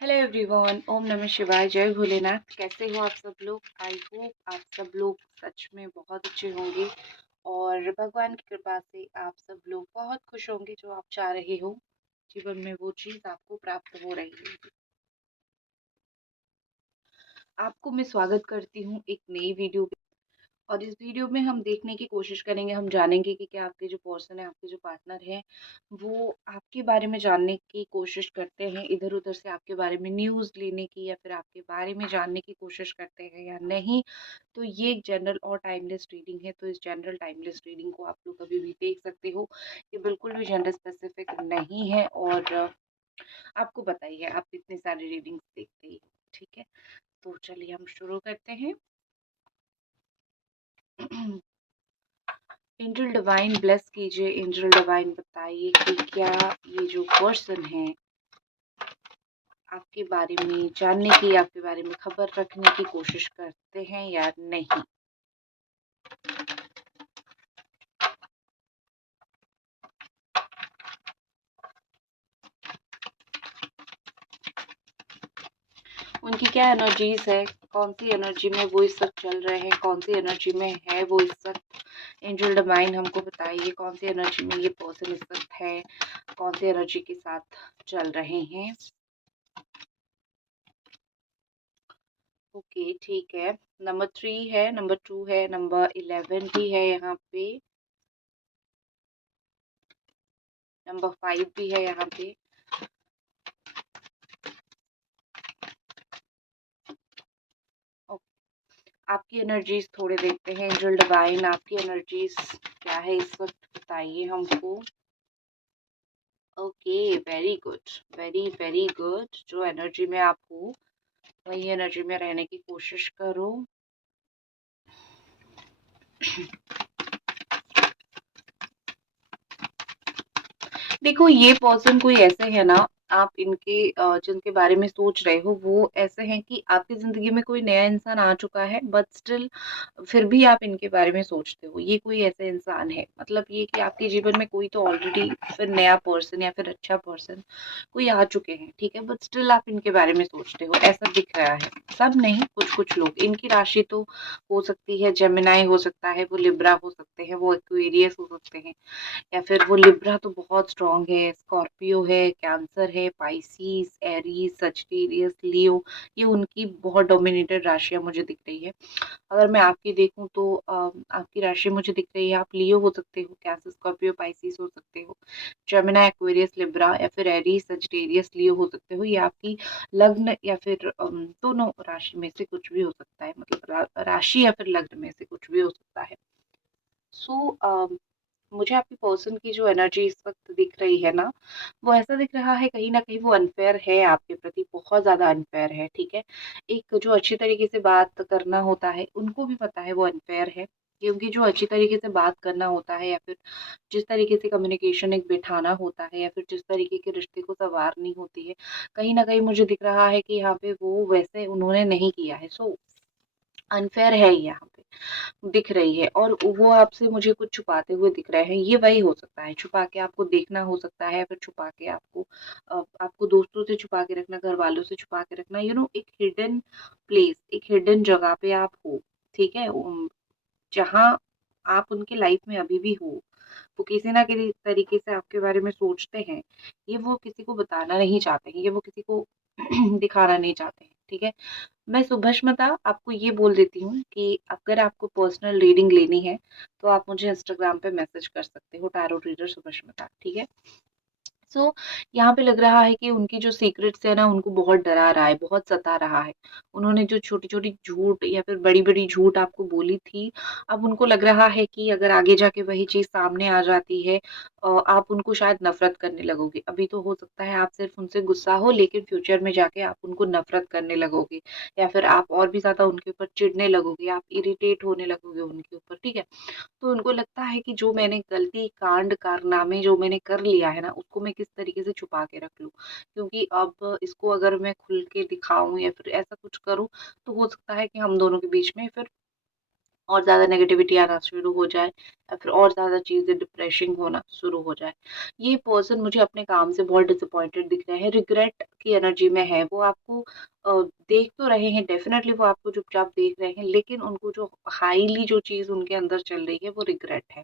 Hello everyone, ओम नमः शिवाय, जय भोलेनाथ। कैसे हो आप सब लोग? आई होप आप सब लोग सच में बहुत अच्छे होंगे और भगवान की कृपा से आप सब लोग बहुत खुश होंगे। जो आप चाह रहे हो जीवन में वो चीज़ आपको प्राप्त हो रही है। आपको मैं स्वागत करती हूँ एक नई वीडियो पे। और इस वीडियो में हम देखने की कोशिश करेंगे, हम जानेंगे कि क्या आपके जो पर्सन है, आपके जो पार्टनर है, वो आपके बारे में जानने की कोशिश करते हैं, इधर उधर से आपके बारे में न्यूज़ लेने की या फिर आपके बारे में जानने की कोशिश करते हैं या नहीं। तो ये एक जनरल और टाइमलेस रीडिंग है, तो इस जनरल टाइमलेस रीडिंग को आप लोग कभी भी देख सकते हो। ये बिल्कुल भी जेंडर स्पेसिफिक नहीं है। और आपको बताइए, आप इतने सारे रीडिंग्स देखते ही हो, ठीक है। तो चलिए हम शुरू करते हैं। एंजल डिवाइन ब्लेस कीजिए, एंजल डिवाइन बताइए कि क्या ये जो पर्सन है आपके बारे में जानने की, आपके बारे में खबर रखने की कोशिश करते हैं या नहीं। उनकी क्या एनर्जीज है, कौन सी एनर्जी में वो इस वक्त चल रहे हैं, कौन सी एनर्जी में है वो इस वक्त। एंजल डिवाइन हमको बताइए कौन सी एनर्जी में ये पर्सन इस वक्त है, कौन सी एनर्जी के साथ चल रहे हैं। ओके, ठीक है। नंबर 3 है, नंबर 2 है, नंबर 11 भी है यहाँ पे, नंबर 5 भी है यहाँ पे। आपकी एनर्जीज थोड़े देखते हैं। एंजल डिवाइन आपकी एनर्जीज क्या है इस वक्त, बताइए हमको। Okay, very good, very very good. जो एनर्जी में आप हो वही एनर्जी में रहने की कोशिश करो। देखो, ये पर्सन कोई ऐसे है ना, आप इनके जिनके बारे में सोच रहे हो वो ऐसे हैं कि आपकी जिंदगी में कोई नया इंसान आ चुका है, बट स्टिल फिर भी आप इनके बारे में सोचते हो। ये कोई ऐसे इंसान है, मतलब ये कि आपके जीवन में कोई तो ऑलरेडी फिर नया पर्सन या फिर अच्छा पर्सन कोई आ चुके हैं, ठीक है, बट स्टिल आप इनके बारे में सोचते हो, ऐसा दिख रहा है। सब नहीं, कुछ कुछ लोग। इनकी राशि तो हो सकती है जेमिनाई, हो सकता है वो लिब्रा हो सकते हैं, वो एक्वेरियस हो सकते हैं, या फिर वो लिब्रा तो बहुत स्ट्रांग है, स्कॉर्पियो है, कैंसर है, पाइसिस, एरीज, सजिटेरियस, लियो। ये उनकी बहुत डोमिनेटेड राशियां मुझे दिख रही है। अगर मैं आपकी देखूं तो आपकी राशि मुझे दिख रही है, आप लियो हो सकते हो, कैंसर, स्कॉर्पियो, पाइसिस हो सकते हो, जेमिनी, एक्वेरियस, लिब्रा या फिर एरीज, सजिटेरियस, लियो हो सकते हो। ये आपकी लग्न या फिर दोनों राशि में से कुछ भी हो सकता है, मतलब राशि या फिर लग्न में से कुछ भी हो सकता है। सो मुझे आपकी पर्सन की जो एनर्जी इस वक्त दिख रही है ना, वो ऐसा दिख रहा है कहीं ना कहीं वो अनफेयर है आपके प्रति, बहुत ज्यादा अनफेयर है, ठीक है। एक जो अच्छी तरीके से बात करना होता है, उनको भी पता है वो अनफेयर है, क्योंकि जो अच्छी तरीके से बात करना होता है या फिर जिस तरीके से कम्युनिकेशन एक बिठाना होता है या फिर जिस तरीके के रिश्ते को संवारनी होती है, कहीं ना कहीं मुझे दिख रहा है कि यहाँ पे वो वैसे उन्होंने नहीं किया है। सो अनफेयर है यहाँ पे दिख रही है, और वो आपसे मुझे कुछ छुपाते हुए दिख रहे हैं। ये वही हो सकता है, छुपा के आपको देखना हो सकता है, फिर छुपा के आपको आपको दोस्तों से छुपा के रखना, घर वालों से छुपा के रखना, एक हिडन प्लेस, एक हिडन जगह पे आप हो, ठीक है। जहाँ आप उनके लाइफ में अभी भी हो, वो किसी ना किसी तरीके से आपके बारे में सोचते हैं। ये वो किसी को बताना नहीं चाहते हैं, ये वो किसी को दिखाना नहीं चाहते हैं, ठीक है। मैं सुभष्मता आपको ये बोल देती हूँ कि अगर आपको पर्सनल रीडिंग लेनी है तो आप मुझे इंस्टाग्राम पे मैसेज कर सकते हो, टैरो रीडर सुभष्मता, ठीक है। सो यहाँ पे लग रहा है कि उनकी जो सीक्रेट्स है ना, उनको बहुत डरा रहा है, बहुत सता रहा है। उन्होंने जो छोटी छोटी झूठ या फिर बड़ी बड़ी झूठ आपको बोली थी, अब उनको लग रहा है कि अगर आगे जाके वही चीज सामने आ जाती है, आप उनको शायद नफरत करने लगोगे। अभी तो हो सकता है आप सिर्फ उनसे गुस्सा हो, लेकिन फ्यूचर में जाके आप उनको नफरत करने लगोगे, या फिर आप और भी ज्यादा उनके ऊपर चिढ़ने लगोगे, आप इरिटेट होने लगोगे उनके ऊपर, ठीक है। तो उनको लगता है कि जो मैंने गलती, कांड, कारनामे जो मैंने कर लिया है ना, उसको मैं किस तरीके से छुपा के रख लूं, क्योंकि अब इसको अगर मैं खुल के दिखाऊं या फिर ऐसा कुछ करूं, तो हो सकता है कि हम दोनों के बीच में फिर और ज़्यादा नेगेटिविटी आना शुरू हो जाए या फिर और ज़्यादा चीज़ें डिप्रेसिंग होना शुरू हो जाए। ये पर्सन मुझे अपने काम से बहुत डिसअपॉइंटेड दिख रहे हैं, रिग्रेट की एनर्जी में है। वो आपको देख तो रहे हैं, डेफ़िनेटली वो आपको चुपचाप देख रहे हैं, लेकिन उनको जो हाईली जो चीज़ उनके अंदर चल रही है वो रिग्रेट है।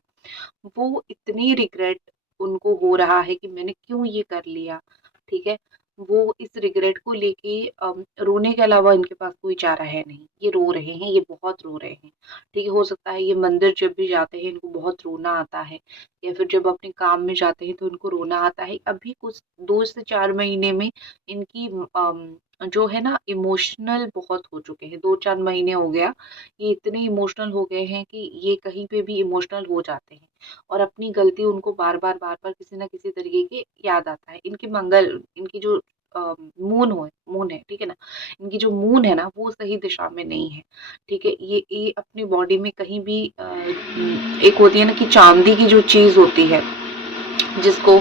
वो इतनी रिग्रेट उनको हो रहा है कि मैंने क्यों ये कर लिया, ठीक है? वो इस रिग्रेट को लेके रोने के अलावा इनके पास कोई चारा है नहीं। ये रो रहे हैं, ये बहुत रो रहे हैं, ठीक है? हो सकता है ये मंदिर जब भी जाते हैं इनको बहुत रोना आता है या फिर जब अपने काम में जाते हैं तो इनको रोना आता है। अभी कुछ 2 से 4 महीने में इनकी जो है ना इमोशनल बहुत हो चुके हैं। 2-4 महीने हो गया, ये इतने इमोशनल हो गए हैं कि ये कहीं पे भी इमोशनल हो जाते हैं। और अपनी गलती उनको बार-बार किसी न किसी तरीके के याद आता है। इनकी जो मून है, ठीक है ना? इनकी जो मून है ना, वो सही दिशा में नहीं है, ठीक है? ये अपनी बॉडी में कहीं भी एक होती है ना कि चाँदी की जो चीज़ होती है, जिसको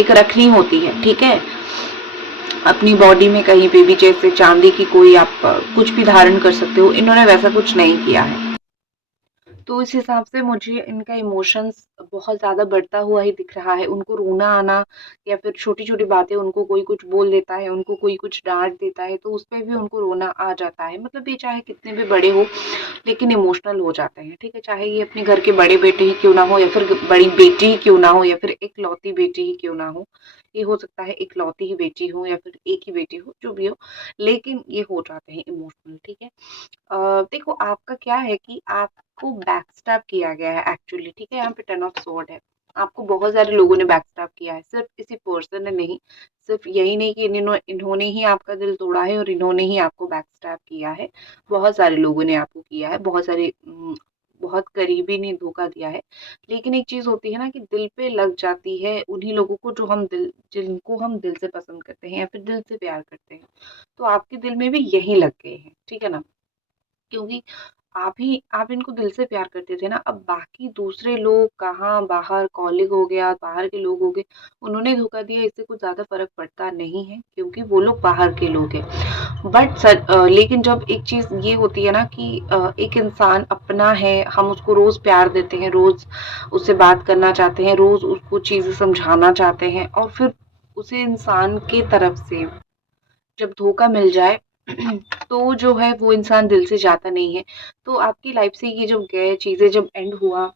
एक रखनी होती है, ठीक है? अपनी बॉडी में कहीं पे भी जैसे चाँदी की कोई आप कुछ भी धारण कर सकते हो, इन्होंने वैसा कुछ नहीं किया है। तो इस हिसाब से मुझे इनका इमोशंस बहुत ज़्यादा बढ़ता हुआ ही दिख रहा है। उनको रोना आना या फिर छोटी-छोटी बातें उनको कोई कुछ बोल देता है, उनको कोई कुछ डाँट देता है, तो उसपे भी उनको रोना आ जाता है। मतलब ये चाहे कितने भी बड़े हो, लेकिन इमोशनल हो जाते हैं, ठीक है? चाहे ये अपने घर के बड़े बेटे ही क्यों ना हो या फिर बड़ी बेटी ही क्यों ना हो या फिर इकलौती बेटी ही क्यों ना हो। ये हो सकता है इकलौती ही बेटी हो या फिर एक ही बेटी हो, जो भी हो, लेकिन ये हो जाते हैं इमोशनल, ठीक है? देखो आपका क्या है कि आपको बैकस्टैब किया गया है एक्चुअली, ठीक है? यहाँ पे 10 ऑफ स्वॉर्ड है। आपको बहुत सारे लोगों ने बैकस्टैब किया है, सिर्फ किसी पर्सन ने नहीं। सिर्फ यही नहीं कि इन्होंने ही आपका दिल तोड़ा है और इन्होंने ही आपको बैकस्टैब किया है। बहुत सारे लोगों ने आपको किया है, बहुत करीबी ने धोखा दिया है। लेकिन एक चीज़ होती है ना कि दिल पे लग जाती है उन्हीं लोगों को जिनको हम दिल से पसंद करते हैं या फिर दिल से प्यार करते हैं। तो आपके दिल में भी यही लग गए हैं, ठीक है ना? क्योंकि आप इनको दिल से प्यार करते थे ना, अब बाकी दूसरे लोग कहाँ बाहर कॉलीग हो गया, बाहर के लोग हो गए, उन्होंने धोखा दिया इससे कुछ ज़्यादा फ़र्क पड़ता नहीं है क्योंकि वो लोग बाहर के लोग हैं। लेकिन जब एक चीज़ ये होती है ना कि एक इंसान अपना है, हम उसको रोज़ प्यार देते हैं, रोज़ उससे बात करना चाहते हैं, रोज़ उसको चीज़ें समझाना चाहते हैं और फिर उसी इंसान की तरफ से जब धोखा मिल जाए तो जो है वो इंसान दिल से जाता नहीं है। तो आपकी लाइफ से ये जब गए चीज़ें जब एंड हुआ,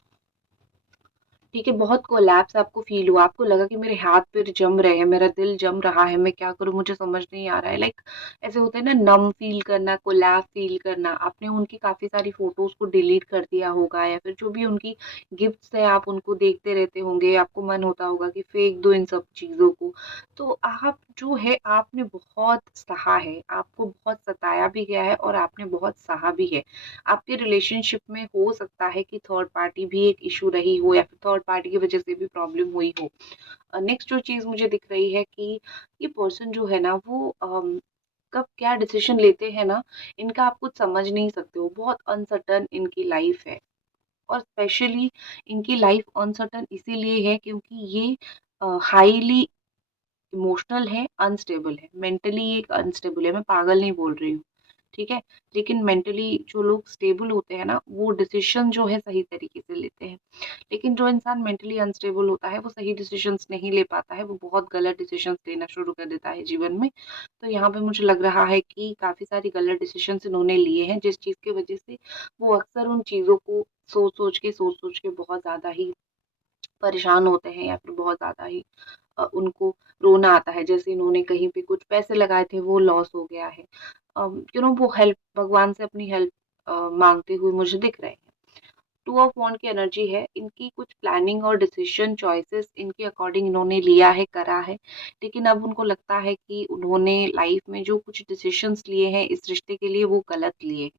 ठीक है, बहुत कोलैप्स आपको फ़ील हुआ, आपको लगा कि मेरे हाथ-पैर जम रहे हैं, मेरा दिल जम रहा है, मैं क्या करूँ मुझे समझ नहीं आ रहा है। लाइक ऐसे होता है ना नम फ़ील करना, कोलैप्स फ़ील करना। आपने उनकी काफ़ी सारी फ़ोटोज़ को डिलीट कर दिया होगा या फिर जो भी उनकी गिफ्ट्स हैं आप उनको देखते रहते होंगे, आपको मन होता होगा कि फेंक दो इन सब चीज़ों को। तो आप जो है आपने बहुत सहा है, आपको बहुत सताया भी गया है और आपने बहुत सहा भी है। आपके रिलेशनशिप में हो सकता है कि थर्ड पार्टी भी एक इश्यू रही हो या फिर थर्ड पार्टी की वजह से भी प्रॉब्लम हुई हो। नेक्स्ट जो चीज़ मुझे दिख रही है कि ये पर्सन जो है ना वो कब क्या डिसीजन लेते हैं ना, इनका आप कुछ समझ नहीं सकते हो। बहुत अनसर्टेन इनकी लाइफ है और स्पेशली इनकी लाइफ अनसर्टेन इसीलिए है क्योंकि ये हाईली इमोशनल है, अनस्टेबल है, मेंटली एक अनस्टेबल है, मैं पागल नहीं बोल रही हूँ, ठीक है? लेकिन मेंटली जो लोग स्टेबल होते हैं ना, वो डिसीज़न जो है सही तरीके से लेते हैं। लेकिन जो इंसान मेंटली अनस्टेबल होता है, वो सही डिसीज़न्स नहीं ले पाता है, वो बहुत गलत डिसीज़न्स लेना शुरू कर देता है जीवन में। तो यहाँ पे मुझे लग रहा है कि काफ़ी सारी गलत डिसीज़न्स इन्होंने लिए हैं, जिस चीज़ की वजह से वो अक्सर उन चीज़ों को सोच-सोच के बहुत ज़्यादा ही परेशान होते हैं या फिर बहुत ज़्यादा ही उनको रोना आता है। जैसे इन्होंने कहीं पे कुछ पैसे लगाए थे वो लॉस हो गया है। वो हेल्प भगवान से अपनी हेल्प माँगते हुए मुझे दिख रहे हैं। टू ऑफ वांड की एनर्जी है, इनकी कुछ प्लानिंग और डिसीजन चॉइसेस इनके अकॉर्डिंग इन्होंने लिया है, करा है। लेकिन अब उनको लगता है कि उन्होंने लाइफ में जो कुछ डिसीजंस लिए हैं इस रिश्ते के लिए वो गलत लिए।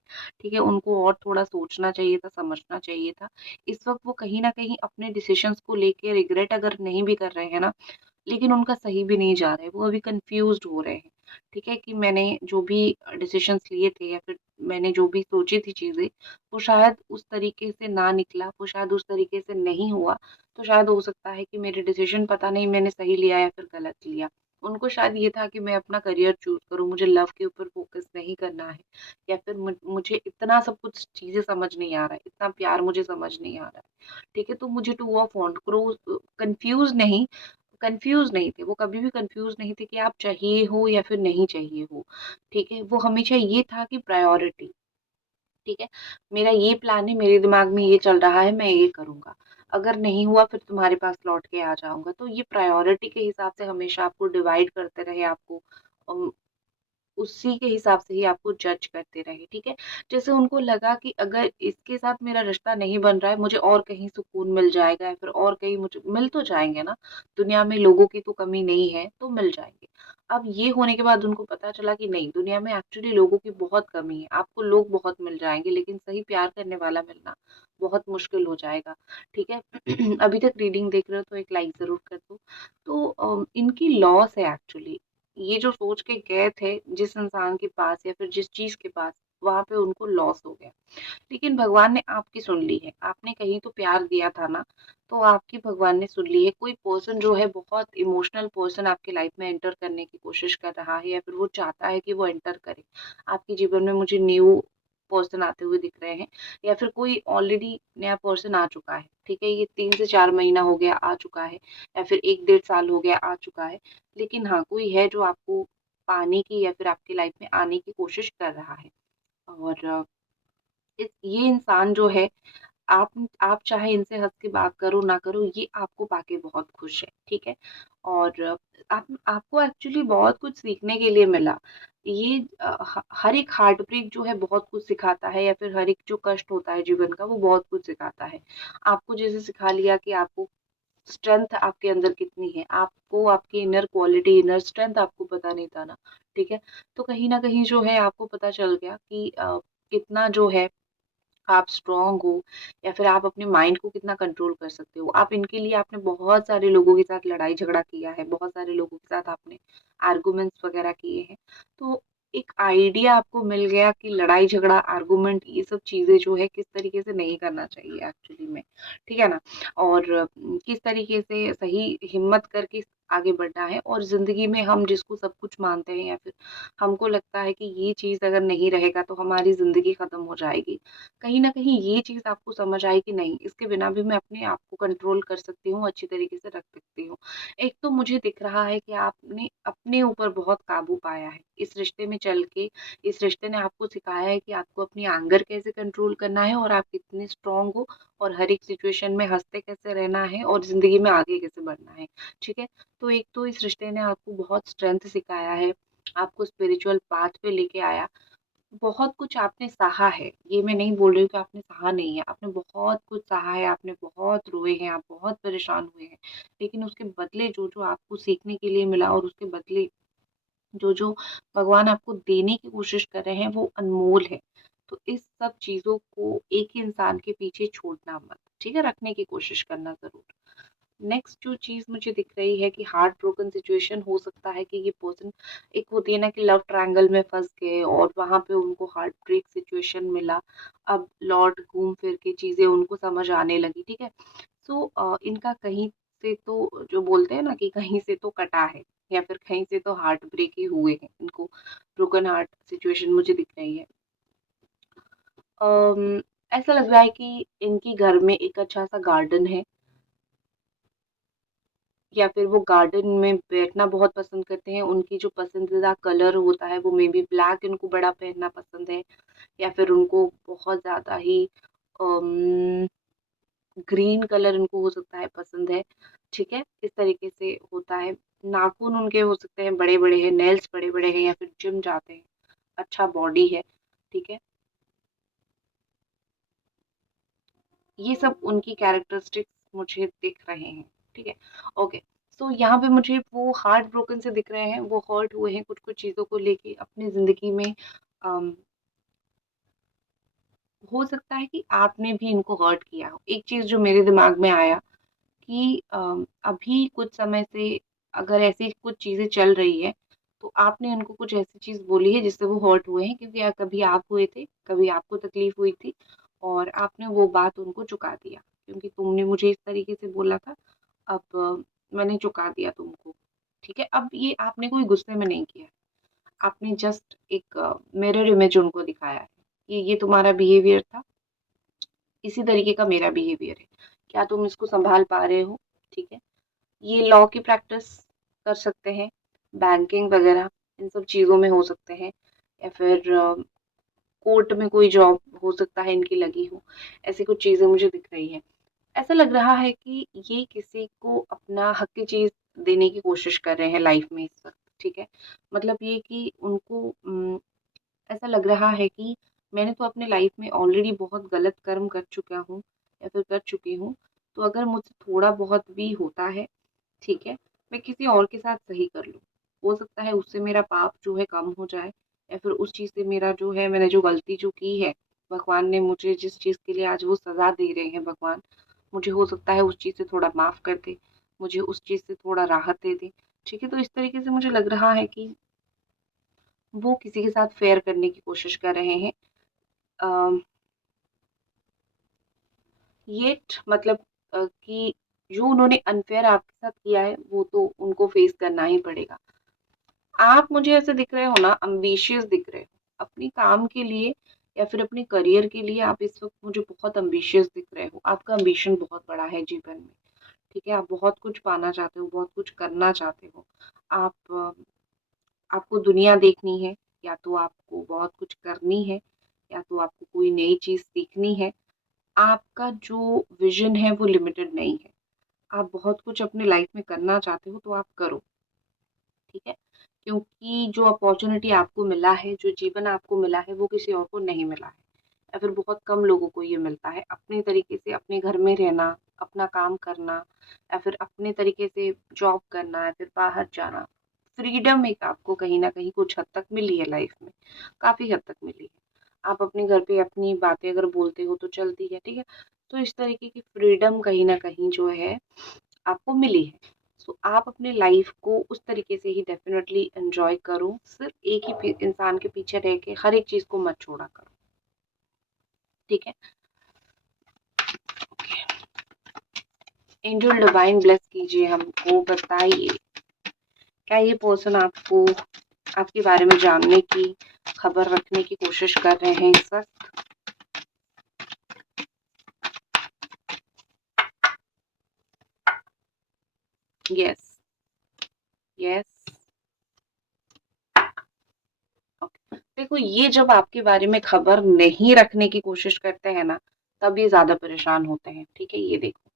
ठीक है, उनको और थोड़ा सोचना चाहिए था, समझना चाहिए था। इस वक़्त वो कहीं न कहीं अपने डिसीजंस को लेके रिग्रेट अगर नहीं भी कर रहे हैं ना, लेकिन उनका सही भी नहीं जा रहा है, वो अभी कन्फ्यूज़्ड हो रहे हैं, ठीक है? कि मैंने जो भी डिसीज़न्स लिए थे या फिर मैंने जो भी सोची थी चीज़ें, वो शायद उस तरीके से ना निकला, वो शायद उस तरीके से नहीं हुआ, तो शायद हो सकता है कि मेरे डिसीज़न पता नहीं मैंने सही लिया या फिर गलत लिया। उनको शायद ये था कि मैं अपना करियर चूज़ करूँ, मुझे लव के ऊपर फ़ोकस नहीं करना है, या फिर मुझे इतना सब कुछ चीज़ें समझ नहीं आ रहा है, इतना प्यार मुझे समझ नहीं आ रहा है, ठीक है? तो मुझे टू अ फॉन्ट कन्फ्यूज़ नहीं थे, वो कभी भी कन्फ्यूज़ नहीं थे कि आप चाहिए हो या फिर नहीं चाहिए हो, ठीक है? वो हमेशा ये था कि प्रायोरिटी, ठीक है? मेरा ये प्लान है, मेरे दिमाग में ये चल रहा है, मैं ये करूँगा। अगर नहीं हुआ फिर तुम्हारे पास लौट के आ जाऊँगा। तो ये प्रायोरिटी के हिसाब से हमेशा आपको डिवाइड करते रहे, आपको अम, उसी के हिसाब से ही आपको जज करते रहे, ठीक है? जैसे उनको लगा कि अगर इसके साथ मेरा रिश्ता नहीं बन रहा है, मुझे और कहीं सुकून मिल जाएगा या फिर और कहीं मुझे मिल तो जाएँगे ना, दुनिया में लोगों की तो कमी नहीं है, तो मिल जाएँगे। अब ये होने के बाद उनको पता चला कि नहीं, दुनिया में एक्चुअली लोगों की बहुत कमी है, आपको लोग बहुत मिल जाएँगे, लेकिन सही प्यार करने वाला मिलना बहुत मुश्किल हो जाएगा, ठीक है? अभी तक रीडिंग देख रहे हो तो एक लाइक ज़रूर कर दो। तो इनकी लॉस है एक्चुअली, ये जो सोच के गए थे जिस इंसान के पास या फिर जिस चीज़ के पास, वहाँ पे उनको लॉस हो गया। लेकिन भगवान ने आपकी सुन ली है, आपने कहीं तो प्यार दिया था ना, तो आपकी भगवान ने सुन ली है। कोई पर्सन जो है बहुत इमोशनल पर्सन आपकी लाइफ में एंटर करने की कोशिश कर रहा है या फिर वो चाहता है कि वो एंटर करे। आपके जीवन में मुझे न्यू पर्सन आते हुए दिख रहे हैं, या फिर कोई ऑलरेडी नया पर्सन आ चुका है, ठीक है? ये 3 से 4 महीना हो गया आ चुका है, या फिर 1 डेढ़ साल हो गया आ चुका है। लेकिन हाँ, कोई है जो आपको पाने की या फिर आपकी लाइफ में आने की कोशिश कर रहा है। और ये इंसान जो है, आप आप चाहे इनसे हँस के बात करो ना करो, ये आपको पाके बहुत खुश है, ठीक है? और आपको एक्चुअली बहुत कुछ सीखने के लिए मिला। ये हर एक हार्ट ब्रेक जो है बहुत कुछ सिखाता है, या फिर हर एक जो कष्ट होता है जीवन का वो बहुत कुछ सिखाता है। आपको जैसे सिखा लिया कि आपको स्ट्रेंथ आपके अंदर कितनी है, आपको आपकी इनर क्वालिटी, इनर स्ट्रेंथ आपको पता नहीं था ना, ठीक है? तो कहीं न कहीं जो है आपको पता चल गया कि कितना जो है आप स्ट्रॉन्ग हो, या फिर आप अपने माइंड को कितना कंट्रोल कर सकते हो। आप इनके लिए आपने बहुत सारे लोगों के साथ लड़ाई झगड़ा किया है, बहुत सारे लोगों के साथ आपने आर्गुमेंट्स वगैरह किए हैं। तो एक आइडिया आपको मिल गया कि लड़ाई झगड़ा, आर्गुमेंट ये सब चीज़ें जो है किस तरीके से नहीं करना चाहिए एक्चुअली में, ठीक है ना? और किस तरीके से सही हिम्मत करके आगे बढ़ना है, और ज़िंदगी में हम जिसको सब कुछ मानते हैं या फिर हमको लगता है कि ये चीज़ अगर नहीं रहेगा तो हमारी ज़िंदगी खत्म हो जाएगी। कहीं न कहीं ये चीज़ आपको समझ आई कि नहीं, इसके बिना भी मैं अपने आप को कंट्रोल कर सकती हूँ, अच्छी तरीके से रख सकती हूँ। एक तो मुझे दिख रहा है कि आपने अपने ऊपर बहुत काबू पाया है। इस रिश्ते में चल के, इस रिश्ते ने आपको सिखाया है कि आपको अपनी एंगर कैसे कंट्रोल करना है, और आप कितने स्ट्रॉन्ग हो, और हर एक सिचुएशन में हँसते कैसे रहना है, और ज़िंदगी में आगे कैसे बढ़ना है, ठीक है? तो एक तो इस रिश्ते ने आपको बहुत स्ट्रेंथ सिखाया है, आपको स्पिरिचुअल पाथ पे लेके आया। बहुत कुछ आपने सहा है, ये मैं नहीं बोल रही हूँ कि आपने सहा नहीं है, आपने बहुत कुछ सहा है, आपने बहुत रोए हैं, आप बहुत परेशान हुए हैं। लेकिन उसके बदले जो-जो आपको सीखने के लिए मिला, और उसके बदले जो-जो भगवान आपको देने की कोशिश कर रहे हैं, वो अनमोल है। तो इस सब चीज़ों को एक ही इंसान के पीछे छोड़ना मत, ठीक है? रखने की कोशिश करना ज़रूर। नेक्स्ट जो चीज़ मुझे दिख रही है कि हार्ट ब्रोकन सिचुएशन हो सकता है कि ये पर्सन, एक होती है ना कि लव ट्रायंगल में फँस गए और वहाँ पे उनको हार्ट ब्रेक सिचुएशन मिला। अब लौट घूम फिर के चीज़ें उनको समझ आने लगी, ठीक है? सो इनका कहीं से तो जो बोलते हैं ना कि कहीं से तो कटा है, या फिर कहीं से तो हार्ट ब्रेक ही हुए हैं। इनको ब्रोकन हार्ट सिचुएशन मुझे दिख रही है। अम, ऐसा लग रहा है कि इनके घर में एक अच्छा-सा गार्डन है, या फिर वो गार्डन में बैठना बहुत पसंद करते हैं। उनकी जो पसंदीदा कलर होता है वो मे बी ब्लैक, इनको बड़ा पहनना पसंद है, या फिर उनको बहुत ज़्यादा ही अम, ग्रीन कलर इनको हो सकता है पसंद है, ठीक है? इस तरीके से होता है। नाखून उनके हो सकते हैं बड़े-बड़े हैं, नेल्स बड़े-बड़े हैं, या फिर जिम जाते हैं, अच्छा बॉडी है, ठीक है? ये सब उनकी कैरेक्टरिस्टिक्स मुझे दिख रहे हैं, ठीक है? ओके, सो यहाँ पे मुझे वो हार्ट ब्रोकन से दिख रहे हैं, वो हर्ट हुए हैं कुछ-कुछ चीज़ों को लेके अपनी ज़िंदगी में। अम, हो सकता है कि आपने भी इनको हर्ट किया हो। एक चीज़ जो मेरे दिमाग में आया कि अभी कुछ समय से अगर ऐसी कुछ चीज़ें चल रही हैं, तो आपने उनको कुछ ऐसी चीज़ बोली है जिससे वो हर्ट हुए हैं, क्योंकि कभी आप हुए थे, कभी आपको तकलीफ़ हुई थी, और आपने वो बात उनको चुका दिया, क्योंकि तुमने मुझे इस तरीके से बोला था, अब मैंने चुका दिया तुमको। ठीक है? अब ये आपने कोई गुस्से में नहीं किया है, आपने जस्ट एक मिरर इमेज उनको दिखाया है कि ये तुम्हारा बिहेवियर था, इसी तरीके का मेरा बिहेवियर है। क्या तुम इसको सँभाल पा रहे हो? ठीक है? ये लॉ की प्रैक्टिस कर सकते हैं, बैंकिंग वगैरह इन सब चीज़ों में हो सकते हैं, या फिर कोर्ट में कोई जॉब हो सकता है इनकी लगी हो। ऐसी कुछ चीज़ें मुझे दिख रही हैं। ऐसा लग रहा है कि ये किसी को अपना हक की चीज़ देने की कोशिश कर रहे हैं लाइफ में इस वक़्त, ठीक है? मतलब ये कि उनको ऐसा लग रहा है कि मैंने तो अपने लाइफ में ऑलरेडी बहुत गलत कर्म कर चुका हूँ या फिर कर चुकी हूँ, तो अगर मुझसे थोड़ा बहुत भी होता है, ठीक है, मैं किसी और के साथ सही कर लूँ। हो सकता है उससे मेरा पाप जो है कम हो जाए, या फिर उस चीज़ से मेरा जो है, मैंने जो गलती जो की है, भगवान ने मुझे जिस चीज़ के लिए आज वो सज़ा दे रहे हैं भगवान, मुझे हो सकता है उस चीज़ से थोड़ा माफ़ कर दे, मुझे उस चीज़ से थोड़ा राहत दे दे। ठीक है? तो इस तरीके से मुझे लग रहा है कि वो किसी के साथ फेयर करने की कोशिश कर रहे हैं। अ, मतलब कि जो उन्होंने अनफेयर आपके साथ किया है, वो तो उनको फेस करना ही पड़ेगा। आप मुझे ऐसे दिख रहे हो ना, एम्बिशियस दिख रहे हो। अपने काम के लिए या फिर अपने करियर के लिए आप इस वक़्त मुझे बहुत एम्बिशियस दिख रहे हो। आपका एम्बिशन बहुत बड़ा है जीवन में, ठीक है? आप बहुत कुछ पाना चाहते हो, बहुत कुछ करना चाहते हो। आप आपको दुनिया देखनी है, या तो आपको बहुत कुछ करनी है, या तो आपको कोई नई चीज़ सीखनी है। आपका जो विज़न है वो लिमिटेड नहीं है। आप बहुत कुछ अपनी लाइफ़ में करना चाहते हो, तो आप करो, ठीक है? क्योंकि जो अपॉर्च्युनिटी आपको मिला है, जो जीवन आपको मिला है, वो किसी और को नहीं मिला है, या फिर बहुत कम लोगों को ये मिलता है। अपने तरीके से अपने घर में रहना, अपना काम करना, या फिर अपने तरीके से जॉब करना, या फिर बाहर जाना। फ्रीडम एक आपको कहीं न कहीं कुछ हद तक मिली है लाइफ़ में, काफ़ी हद तक मिली है। आप अपने घर पे अपनी बातें अगर बोलते हो तो चलती है, ठीक है? तो इस तरीके की फ्रीडम कहीं न कहीं जो है आपको मिली है। सो आप अपने लाइफ को उस तरीके से ही डेफ़िनेटली एन्जॉय करो। सिर्फ़ एक ही पी इंसान के पीछे रह के हर एक चीज़ को मत छोड़ा करो, ठीक है? एंजल डिवाइन ब्लेस कीजिए हमको, बताइए क्या ये पर्सन आपको आपके बारे में जानने की, खबर रखने की कोशिश कर रहे हैं इस वक़्त? Yes, yes, okay. देखो, ये जब आपके बारे में खबर नहीं रखने की कोशिश करते हैं ना, तब ये ज़्यादा परेशान होते हैं, ठीक है? ये देखो,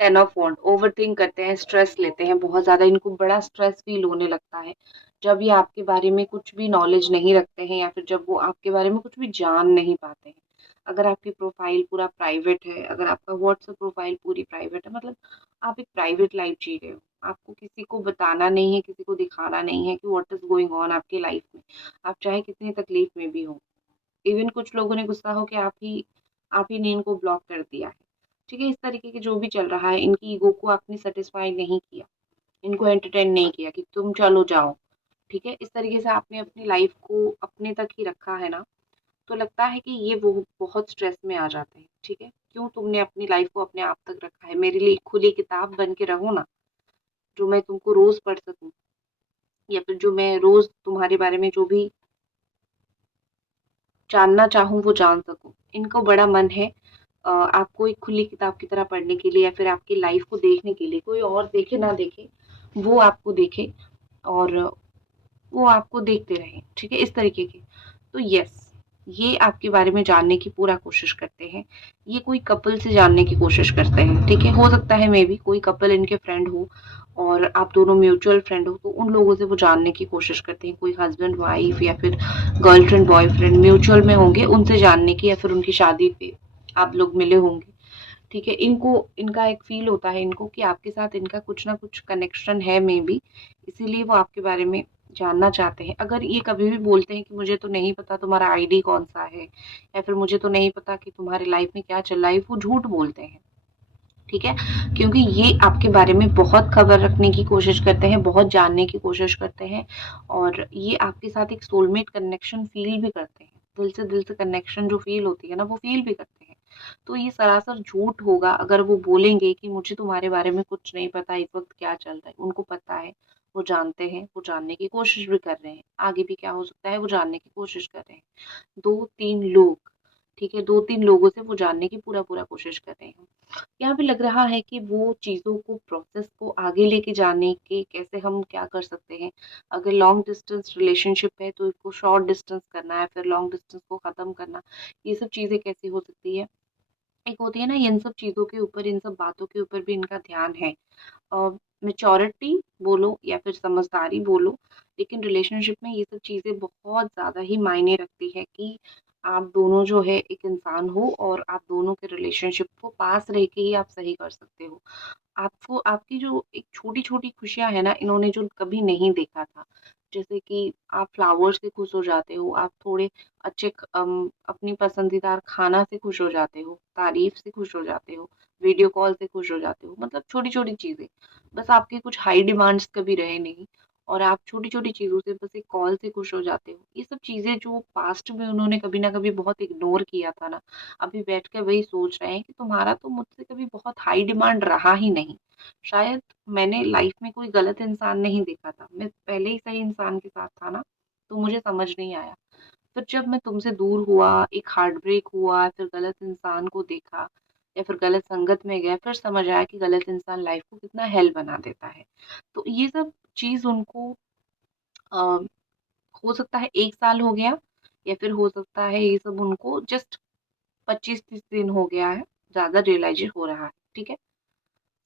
10 ऑफ वांड, ओवरथिंक करते हैं, स्ट्रेस लेते हैं बहुत ज़्यादा, इनको बड़ा स्ट्रेस फ़ील होने लगता है। जब ये आपके बारे में कुछ भी नॉलेज नहीं रखते हैं, या फिर जब वो आपके बारे में कुछ भी जान नहीं पाते हैं। अगर आपकी प्रोफ़ाइल पूरा प्राइवेट है, अगर आपका व्हाट्सएप प्रोफ़ाइल पूरी प्राइवेट है, मतलब आप एक प्राइवेट लाइफ़ जी रहे हो। आपको किसी को बताना नहीं है, किसी को दिखाना नहीं है कि व्हाट इज़ गोइंग ऑन आपकी लाइफ़ में। आप चाहे कितनी तकलीफ़ में भी हो। इवन कुछ लोगों ने गुस्सा होके आप ही ने इनको ब्लॉक कर दिया है। ठीक है? इस तरीके के जो भी चल रहा है, इनकी ईगो को आपने सैटिस्फाई नहीं किया, इनको एंटरटेन नहीं किया कि तुम चलो जाओ, ठीक है? इस तरीके से आपने अपनी लाइफ़ को अपने तक ही रखा है ना, तो लगता है कि ये वो बहुत स्ट्रेस में आ जाते हैं, ठीक है? क्यों तुमने अपनी लाइफ़ को अपने आप तक रखा है? मेरे लिए एक खुली किताब बन के रहो ना, जो मैं तुमको रोज़ पढ़ सकूँ, या फिर जो मैं रोज़ तुम्हारे बारे में जो भी जानना चाहूँ वो जान सकूँ। इनको बड़ा मन है आपको एक खुली किताब की तरह पढ़ने के लिए, या फिर आपकी लाइफ़ को देखने के लिए, कोई और देखे ना देखे, वो आपको देखे और वो आपको देखते रहें, ठीक है? इस तरीके के। तो येस, ये आपके बारे में जानने की पूरा कोशिश करते हैं। ये कोई कपल से जानने की कोशिश करते हैं, ठीक है? हो सकता है मेबी कोई कपल इनके फ्रेंड हो और आप दोनों म्यूचुअल फ्रेंड हो, तो उन लोगों से वो जानने की कोशिश करते हैं। कोई हस्बैंड वाइफ या फिर गर्लफ्रेंड बॉयफ्रेंड म्यूचुअल में होंगे, उनसे जानने की, या फिर उनकी शादी पे आप लोग मिले होंगे, ठीक है? इनका एक फ़ील होता है इनको कि आपके साथ इनका कुछ ना कुछ कनेक्शन है मेबी, इसीलिए वो आपके बारे में जानना चाहते हैं। अगर ये कभी भी बोलते हैं कि मुझे तो नहीं पता तुम्हारा आईडी कौन-सा है, या फिर मुझे तो नहीं पता कि तुम्हारी लाइफ़ में क्या चल रहा है, वो झूठ बोलते हैं, ठीक है? क्योंकि ये आपके बारे में बहुत खबर रखने की कोशिश करते हैं, बहुत जानने की कोशिश करते हैं, और ये आपके साथ एक सोलमेट कनेक्शन फ़ील भी करते हैं। दिल से कनेक्शन जो फ़ील होती है ना, वो फ़ील भी करते हैं। तो ये सरासर झूठ होगा अगर वो बोलेंगे कि मुझे तुम्हारे बारे में कुछ नहीं पता, इस वक़्त क्या चल रहा है। उनको पता है, वो जानते हैं, वो जानने की कोशिश भी कर रहे हैं। आगे भी क्या हो सकता है, वो जानने की कोशिश कर रहे हैं। 2-3 लोग, ठीक है, 2-3 लोगों से वो जानने की पूरा-पूरा कोशिश कर रहे हैं। यहाँ पे लग रहा है कि वो चीज़ों को प्रोसेस को आगे लेके जाने के कैसे हम क्या कर सकते हैं। अगर लॉन्ग डिस्टेंस रिलेशनशिप है तो इसको शॉर्ट डिस्टेंस करना है, फिर लॉन्ग डिस्टेंस को ख़त्म करना। ये सब चीज़ें कैसे हो सकती है। एक होती है ना, इन सब चीज़ों के ऊपर, इन सब बातों के ऊपर भी इनका ध्यान है। मैच्योरिटी बोलो या फिर समझदारी बोलो, लेकिन रिलेशनशिप में ये सब चीज़ें बहुत ज़्यादा ही मायने रखती है कि आप दोनों जो है एक इंसान हो और आप दोनों के रिलेशनशिप को पास रह के ही आप सही कर सकते हो। आपको आपकी जो एक छोटी-छोटी खुशियाँ हैं ना, इन्होंने जो कभी नहीं देखा था, जैसे कि आप फ्लावर्स से खुश हो जाते हो, आप थोड़े अपनी पसंदीदार खाना से खुश हो जाते हो, तारीफ से खुश हो जाते हो, वीडियो कॉल से खुश हो जाते हो, मतलब छोटी-छोटी चीज़ें। बस आपके कुछ हाई डिमांड्स कभी रहे नहीं और आप छोटी-छोटी चीज़ों से, बस एक कॉल से खुश हो जाते हो। ये सब चीज़ें जो पास्ट में उन्होंने कभी ना कभी बहुत इग्नोर किया था ना, अभी बैठ के वही सोच रहे हैं कि तुम्हारा तो मुझसे कभी बहुत हाई डिमांड रहा ही नहीं। शायद मैंने लाइफ में कोई गलत इंसान नहीं देखा था। मैं पहले ही सही इंसान के साथ था ना, तो मुझे समझ नहीं आया। फिर जब मैं तुमसे दूर हुआ, एक हार्ट ब्रेक हुआ, फिर गलत इंसान को देखा या फिर गलत संगत में गया, फिर समझ आया कि गलत इंसान लाइफ को कितना हेल बना देता है। तो ये सब चीज़ उनको अ, हो सकता है 1 साल हो गया या फिर हो सकता है ये सब उनको जस्ट 25-30 दिन हो गया है, ज़्यादा रियलाइज़ हो रहा है, ठीक है?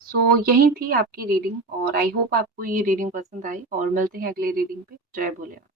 सो यही थी आपकी रीडिंग और आई होप आपको ये रीडिंग पसंद आई और मिलते हैं अगली रीडिंग पे। जय भोलेनाथ।